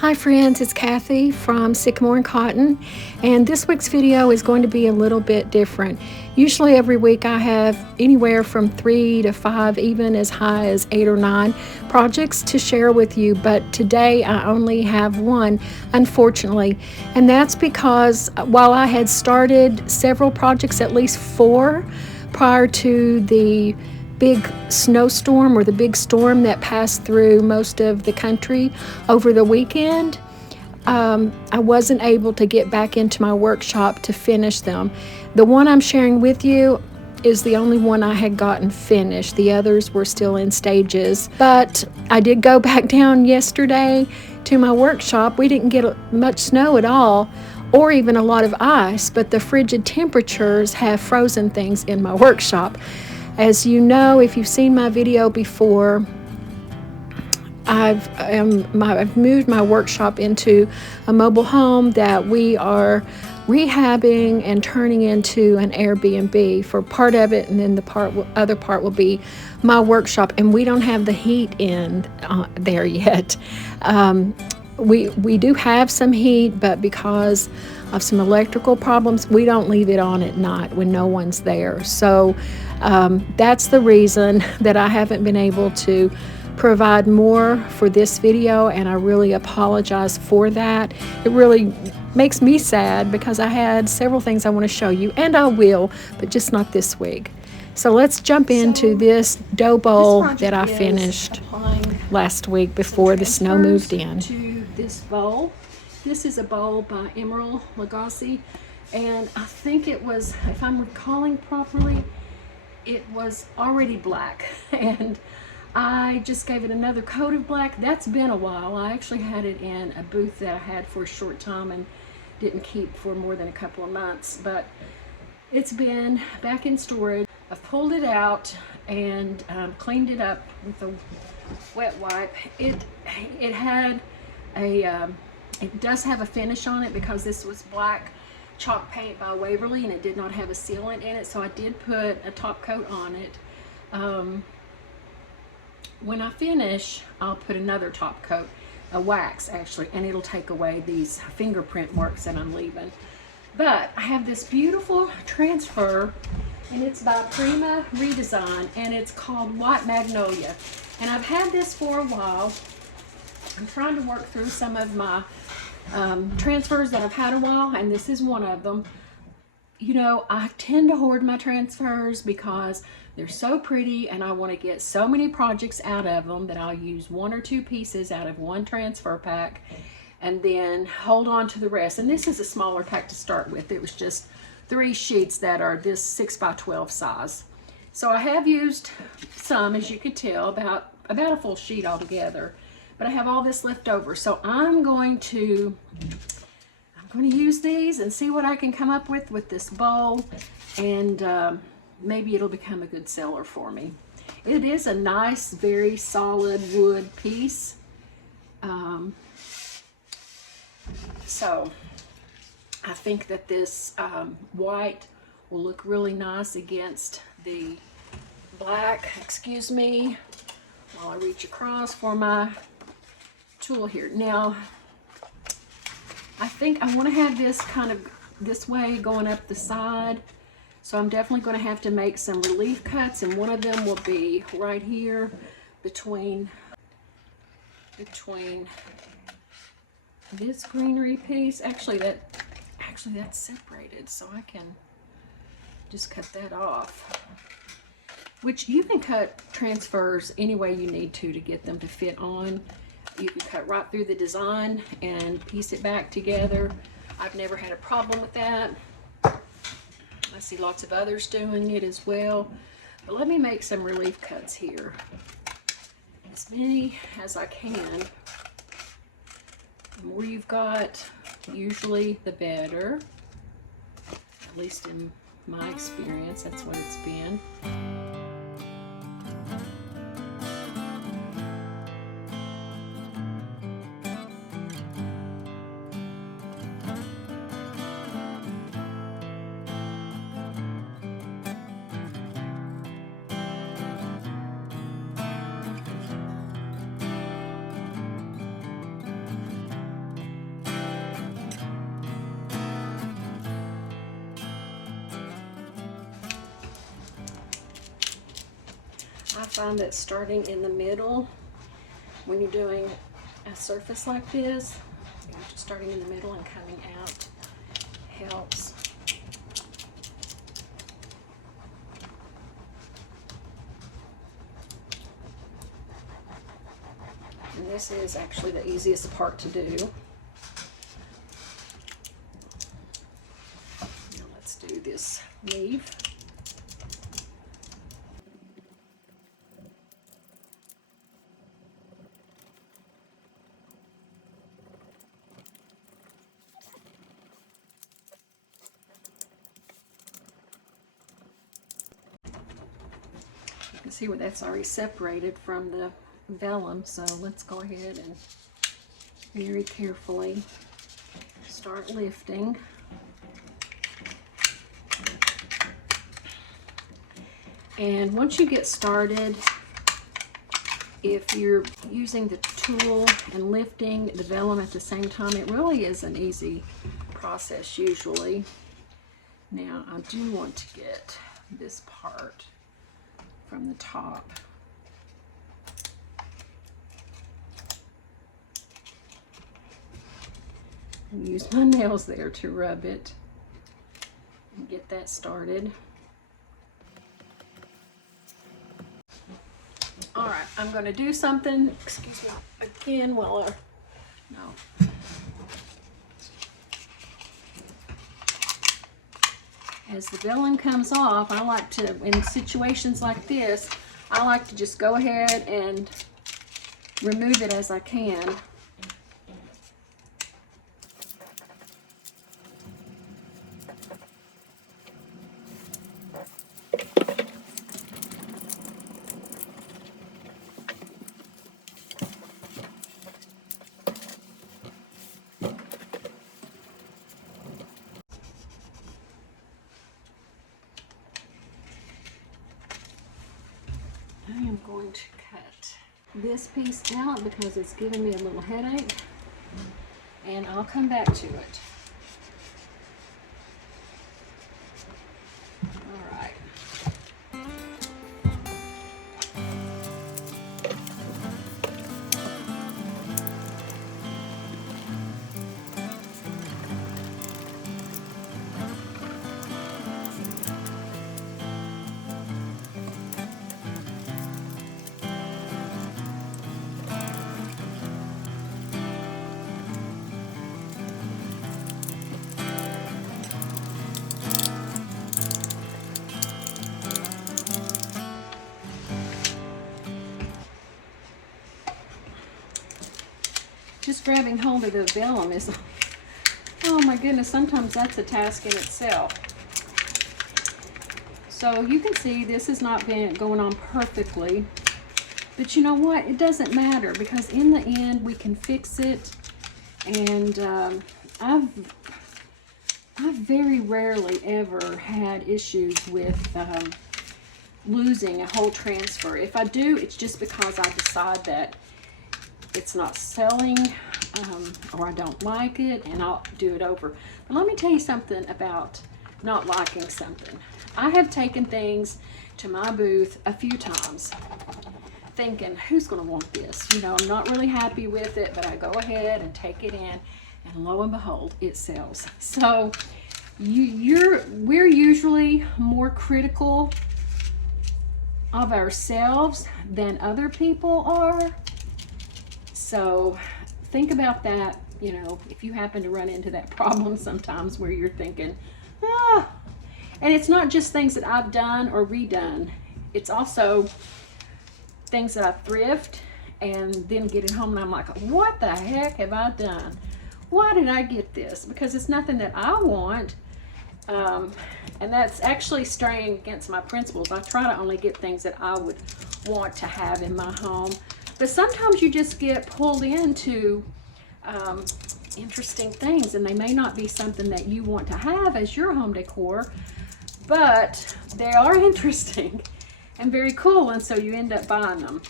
Hi friends, it's Kathy from Sycamore and Cotton, and this week's video is going to be a little bit different. Usually every week I have anywhere from 3 to 5, even as high as 8 or 9 projects to share with you, but today I only have one, unfortunately, and that's because while I had started several projects, at least 4, prior to the big snowstorm or the big storm that passed through most of the country over the weekend, I wasn't able to get back into my workshop to finish them. The one I'm sharing with you is the only one I had gotten finished. The others were still in stages. But I did go back down yesterday to my workshop. We didn't get much snow at all, or even a lot of ice, but the frigid temperatures have frozen things in my workshop. As you know, if you've seen my video before, I've moved my workshop into a mobile home that we are rehabbing and turning into an Airbnb for part of it, and then the other part will be my workshop. And we don't have the heat in there yet. We do have some heat, but because of some electrical problems, we don't leave it on at night when no one's there. So that's the reason that I haven't been able to provide more for this video, and I really apologize for that. It really makes me sad because I had several things I want to show you, and I will, but just not this week. So let's jump into this dough bowl that I finished last week before the snow moved in. To this bowl. This is a bowl by Emerald Lagasse, and I think it was, if I'm recalling properly, it was already black, and I just gave it another coat of black. That's been a while. I actually had it in a booth that I had for a short time and didn't keep for more than a couple of months, but it's been back in storage. I've pulled it out and cleaned it up with a wet wipe. It had a it does have a finish on it because this was black chalk paint by Waverly and it did not have a sealant in it, so I did put a top coat on it. When I finish, I'll put another top coat, a wax actually, and it'll take away these fingerprint marks that I'm leaving. But I have this beautiful transfer, and it's by Prima Redesign, and it's called White Magnolia. And I've had this for a while. I'm trying to work through some of my transfers that I've had a while, and this is one of them. You know, I tend to hoard my transfers because they're so pretty and I want to get so many projects out of them that I'll use 1 or 2 pieces out of one transfer pack and then hold on to the rest. And this is a smaller pack to start with. It was just 3 sheets that are this 6x12 size. So I have used some, as you could tell, about a full sheet altogether, but I have all this left over. So I'm going to use these and see what I can come up with this bowl, and maybe it'll become a good seller for me. It is a nice, very solid wood piece. So I think that this white will look really nice against the black. Excuse me while I reach across for my tool here. Now, I think I want to have this kind of this way going up the side. So I'm definitely going to have to make some relief cuts, and one of them will be right here between this greenery piece. Actually that's separated, so I can just cut that off. Which you can cut transfers any way you need to get them to fit on. You can cut right through the design and piece it back together. I've never had a problem with that. I see lots of others doing it as well. But let me make some relief cuts here. As many as I can. The more you've got, usually the better. At least in my experience, that's what it's been. find that starting in the middle, when you're doing a surface like this, just starting in the middle and coming out helps. And this is actually the easiest part to do. Now let's do this leaf. You can see where that's already separated from the vellum, so let's go ahead and very carefully start lifting. And once you get started, if you're using the tool and lifting the vellum at the same time, it really is an easy process usually. Now I do want to get this part from the top. And use my nails there to rub it and get that started. All right, I'm going to do something, excuse me, again while no. As the vellum comes off, I like to, in situations like this, I like to just go ahead and remove it as I can. I am going to cut this piece out because it's giving me a little headache, and I'll come back to it. All right. Just grabbing hold of the vellum is, oh my goodness, sometimes that's a task in itself. So you can see this has not been going on perfectly, but you know what? It doesn't matter, because in the end we can fix it. And I've very rarely ever had issues with losing a whole transfer. If I do, it's just because I decide that it's not selling or I don't like it, and I'll do it over. But let me tell you something about not liking something. I have taken things to my booth a few times thinking, who's going to want this? You know, I'm not really happy with it, but I go ahead and take it in, and lo and behold, it sells. So we're usually more critical of ourselves than other people are. So think about that, you know, if you happen to run into that problem sometimes where you're thinking, and it's not just things that I've done or redone. It's also things that I thrift and then get it home and I'm like, what the heck have I done? Why did I get this? Because it's nothing that I want. And that's actually straying against my principles. I try to only get things that I would want to have in my home. But sometimes you just get pulled into interesting things, and they may not be something that you want to have as your home decor, but they are interesting and very cool, and so you end up buying them.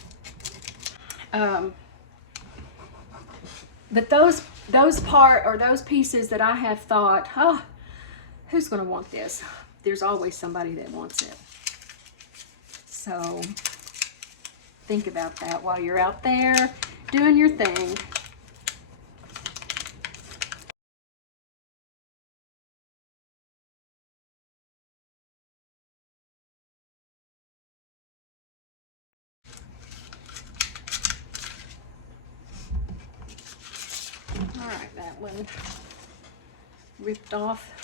But those pieces that I have thought, oh, who's going to want this? There's always somebody that wants it. So think about that while you're out there doing your thing. All right, that one ripped off.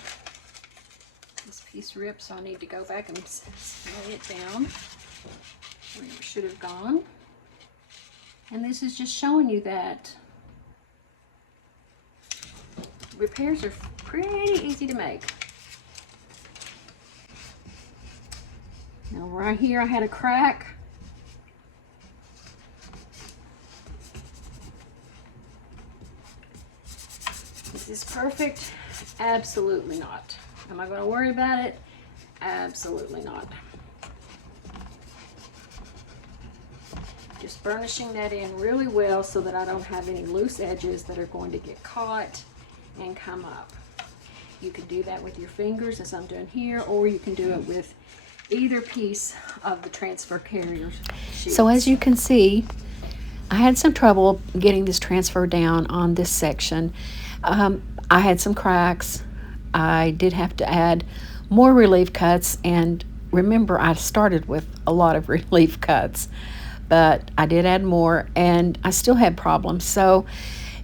This piece ripped, so I need to go back and lay it down where it should have gone. And this is just showing you that repairs are pretty easy to make. Now right here I had a crack. Is this perfect? Absolutely not. Am I going to worry about it? Absolutely not. Just burnishing that in really well so that I don't have any loose edges that are going to get caught and come up. You can do that with your fingers as I'm doing here, or you can do it with either piece of the transfer carrier sheet. So as you can see, I had some trouble getting this transfer down on this section. I had some cracks. I did have to add more relief cuts, and remember I started with a lot of relief cuts, but I did add more and I still had problems. So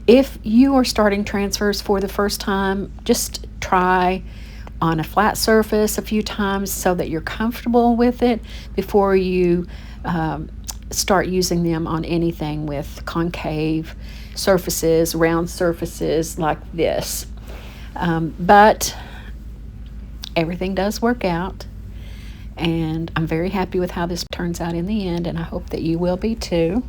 if you are starting transfers for the first time, just try on a flat surface a few times so that you're comfortable with it before you start using them on anything with concave surfaces, round surfaces like this. But everything does work out, and I'm very happy with how this turns out in the end, and I hope that you will be too.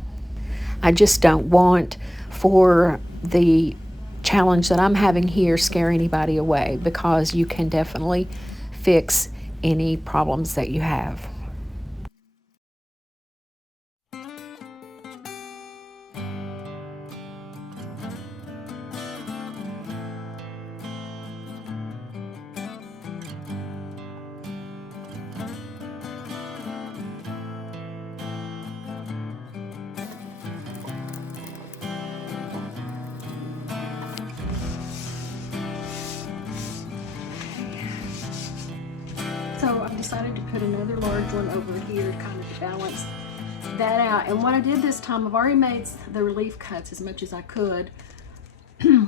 I just don't want for the challenge that I'm having here scare anybody away, because you can definitely fix any problems that you have. So I decided to put another large one over here kind of to balance that out. And what I did this time, I've already made the relief cuts as much as I could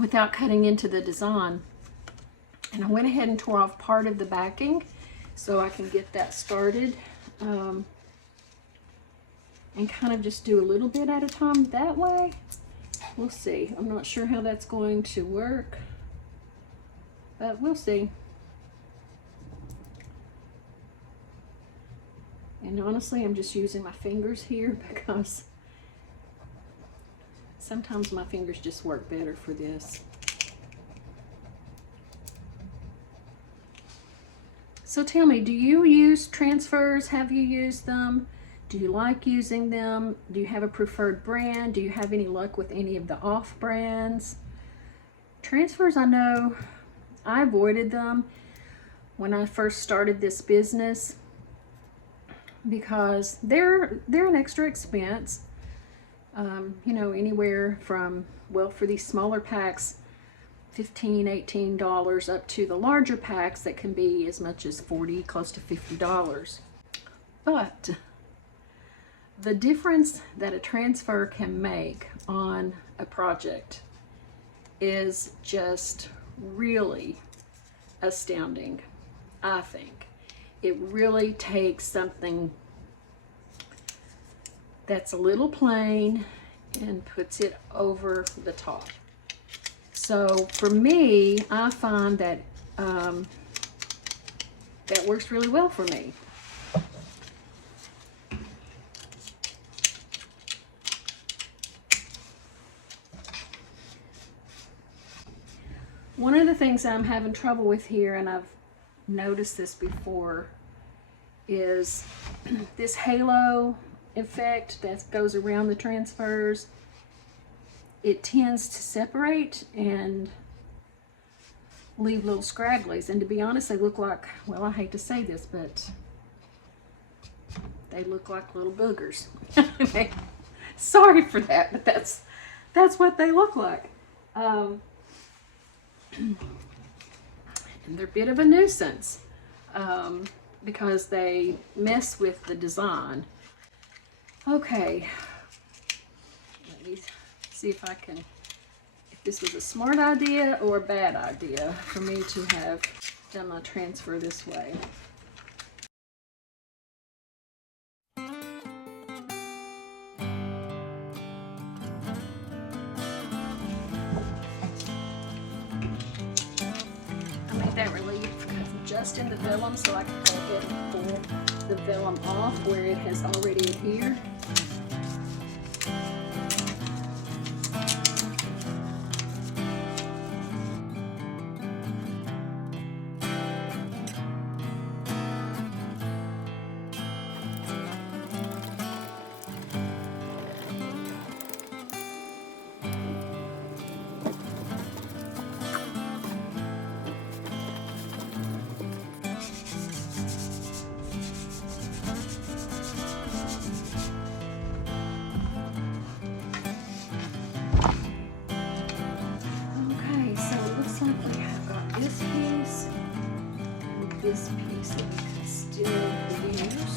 without cutting into the design. And I went ahead and tore off part of the backing so I can get that started. And kind of just do a little bit at a time that way. We'll see. I'm not sure how that's going to work, but we'll see. And honestly, I'm just using my fingers here because sometimes my fingers just work better for this. So tell me, do you use transfers? Have you used them? Do you like using them? Do you have a preferred brand? Do you have any luck with any of the off brands? Transfers, I know I avoided them when I first started this business, because they're an extra expense. You know, anywhere from, well, for these smaller packs, $15, $18 up to the larger packs that can be as much as $40, close to $50. But the difference that a transfer can make on a project is just really astounding, I think. It really takes something that's a little plain and puts it over the top. So for me, I find that that works really well for me. One of the things I'm having trouble with here, and I've noticed this before, is this halo effect that goes around the transfers. It tends to separate and leave little scragglies, and to be honest, they look like, well, I hate to say this, but they look like little boogers. Sorry for that, but that's what they look like. And they're a bit of a nuisance because they mess with the design. Okay, let me see if I can, if this was a smart idea or a bad idea for me to have done my transfer this way. That relief just in the vellum, so I can go ahead and pull the vellum off where it has already adhered. This piece that we can still use.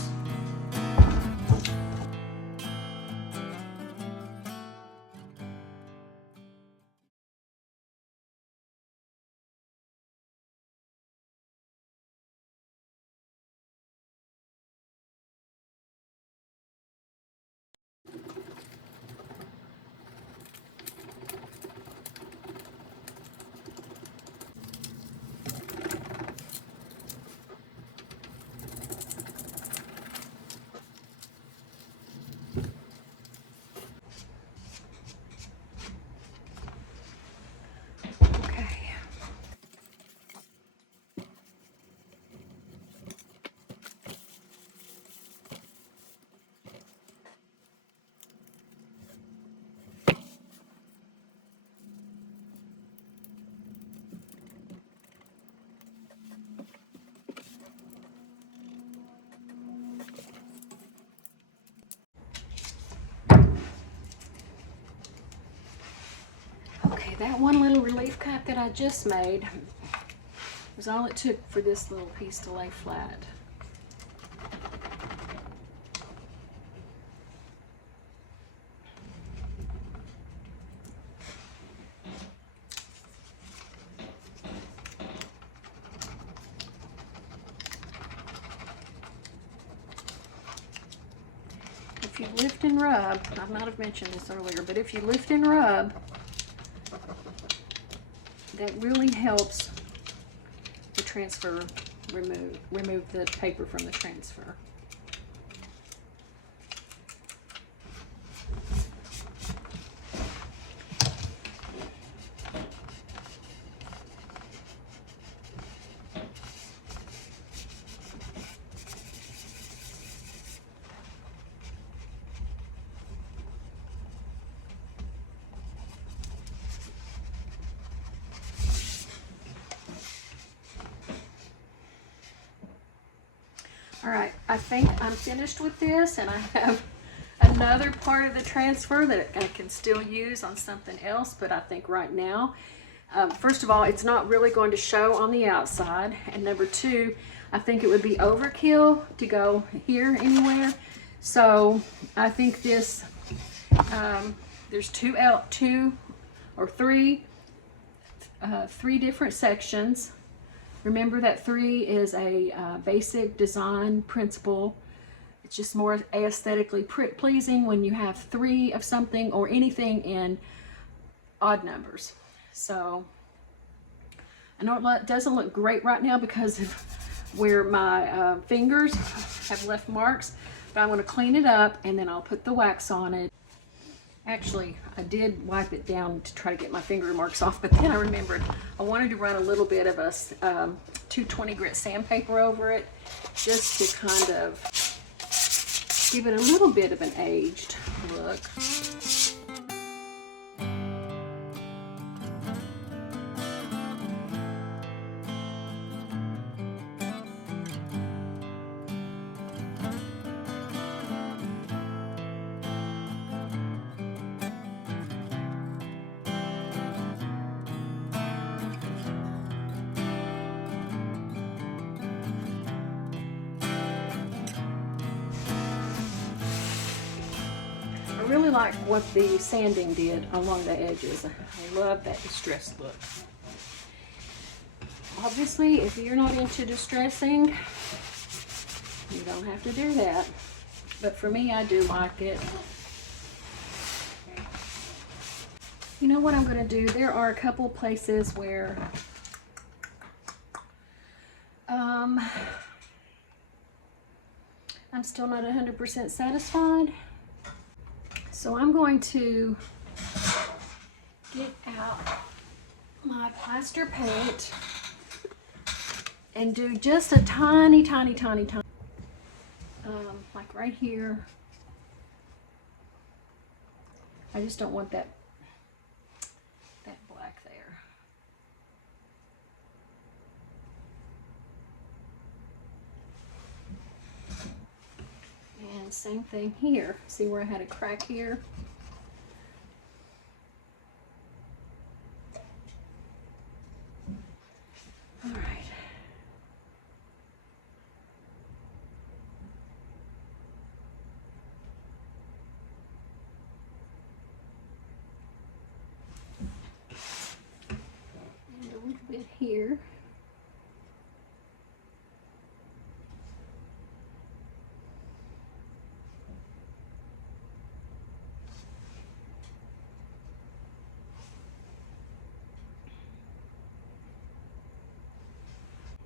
Okay, that one little relief cup that I just made was all it took for this little piece to lay flat. If you lift and rub, I might have mentioned this earlier, but if you lift and rub, that really helps the transfer remove the paper from the transfer. All right, I think I'm finished with this, and I have another part of the transfer that I can still use on something else, but I think right now, first of all, it's not really going to show on the outside, and number two, I think it would be overkill to go here anywhere. So I think this, there's three different sections. Remember that 3 is a basic design principle. It's just more aesthetically pleasing when you have 3 of something or anything in odd numbers. So I know it doesn't look great right now because of where my fingers have left marks, but I'm going to clean it up and then I'll put the wax on it. Actually, I did wipe it down to try to get my finger marks off, but then I remembered I wanted to run a little bit of a 220 grit sandpaper over it just to kind of give it a little bit of an aged look. really like what the sanding did along the edges. I love that distressed look. Obviously, if you're not into distressing, you don't have to do that. But for me, I do like it. You know what I'm going to do? There are a couple places where I'm still not 100% satisfied. So I'm going to get out my plaster paint and do just a tiny, like right here. I just don't want that black there. And same thing here. See where I had a crack here? All right. And a little bit here.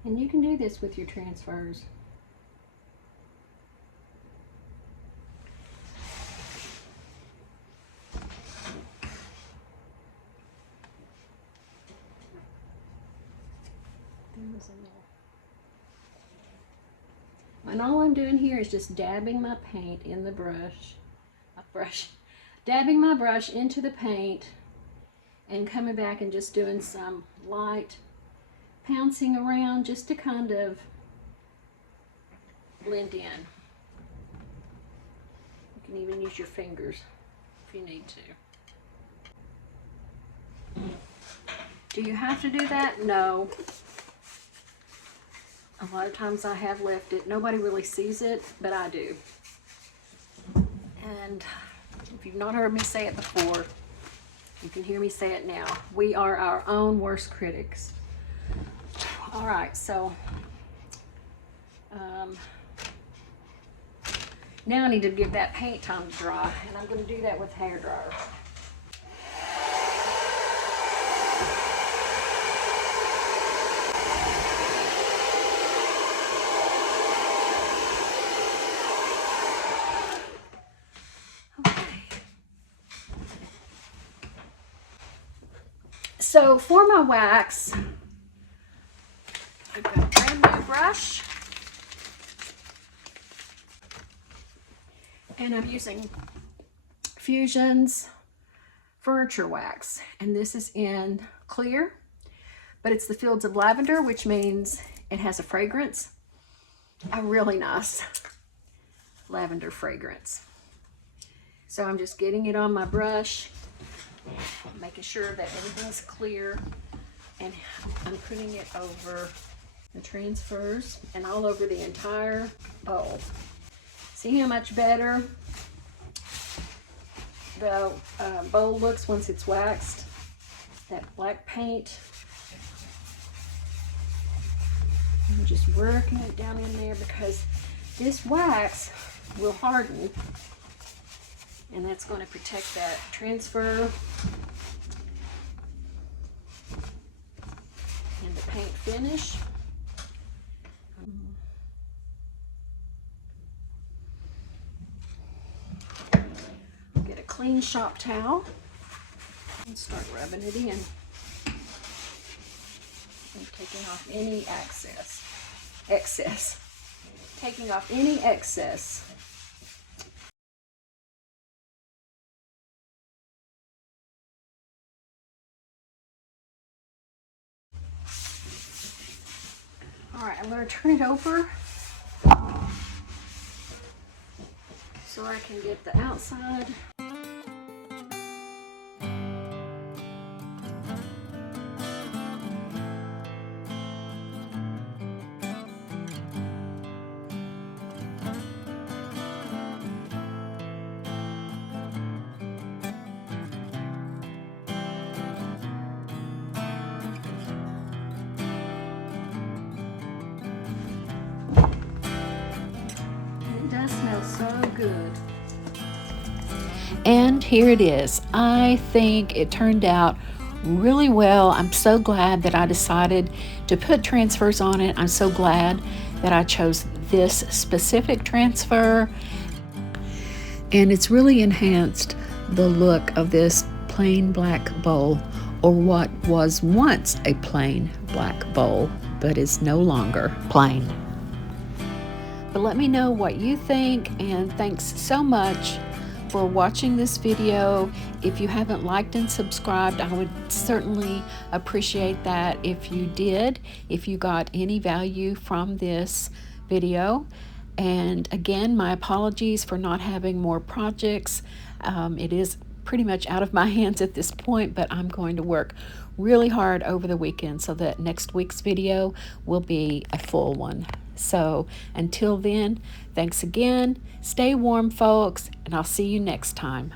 And you can do this with your transfers. And all I'm doing here is just dabbing my paint in the dabbing my brush into the paint and coming back and just doing some light pouncing around just to kind of blend in. You can even use your fingers if you need to. Do you have to do that? No. A lot of times I have left it. Nobody really sees it, but I do. And if you've not heard me say it before, you can hear me say it now. We are our own worst critics. All right, so now I need to give that paint time to dry, and I'm going to do that with hair dryer. So for my wax, I've got a brand new brush, and I'm using Fusion's furniture wax, and this is in clear, but it's the Fields of Lavender, which means it has a fragrance, a really nice lavender fragrance. So I'm just getting it on my brush, making sure that everything's clear, and I'm putting it over the transfers and all over the entire bowl. See how much better the bowl looks once it's waxed? That black paint. I'm just working it down in there because this wax will harden, and that's going to protect that transfer and the paint finish. Get a clean shop towel and start rubbing it in and taking off any excess. Taking off any excess. All right, I'm going to turn it over so I can get the outside. good. And here it is. I think it turned out really well. I'm so glad that I decided to put transfers on it. I'm so glad that I chose this specific transfer. And it's really enhanced the look of this plain black bowl, or what was once a plain black bowl, but is no longer plain. But let me know what you think, and thanks so much for watching this video. If you haven't liked and subscribed, I would certainly appreciate that if you did, if you got any value from this video. And again, my apologies for not having more projects. It is pretty much out of my hands at this point, but I'm going to work really hard over the weekend so that next week's video will be a full one. So until then, thanks again. Stay warm, folks, and I'll see you next time.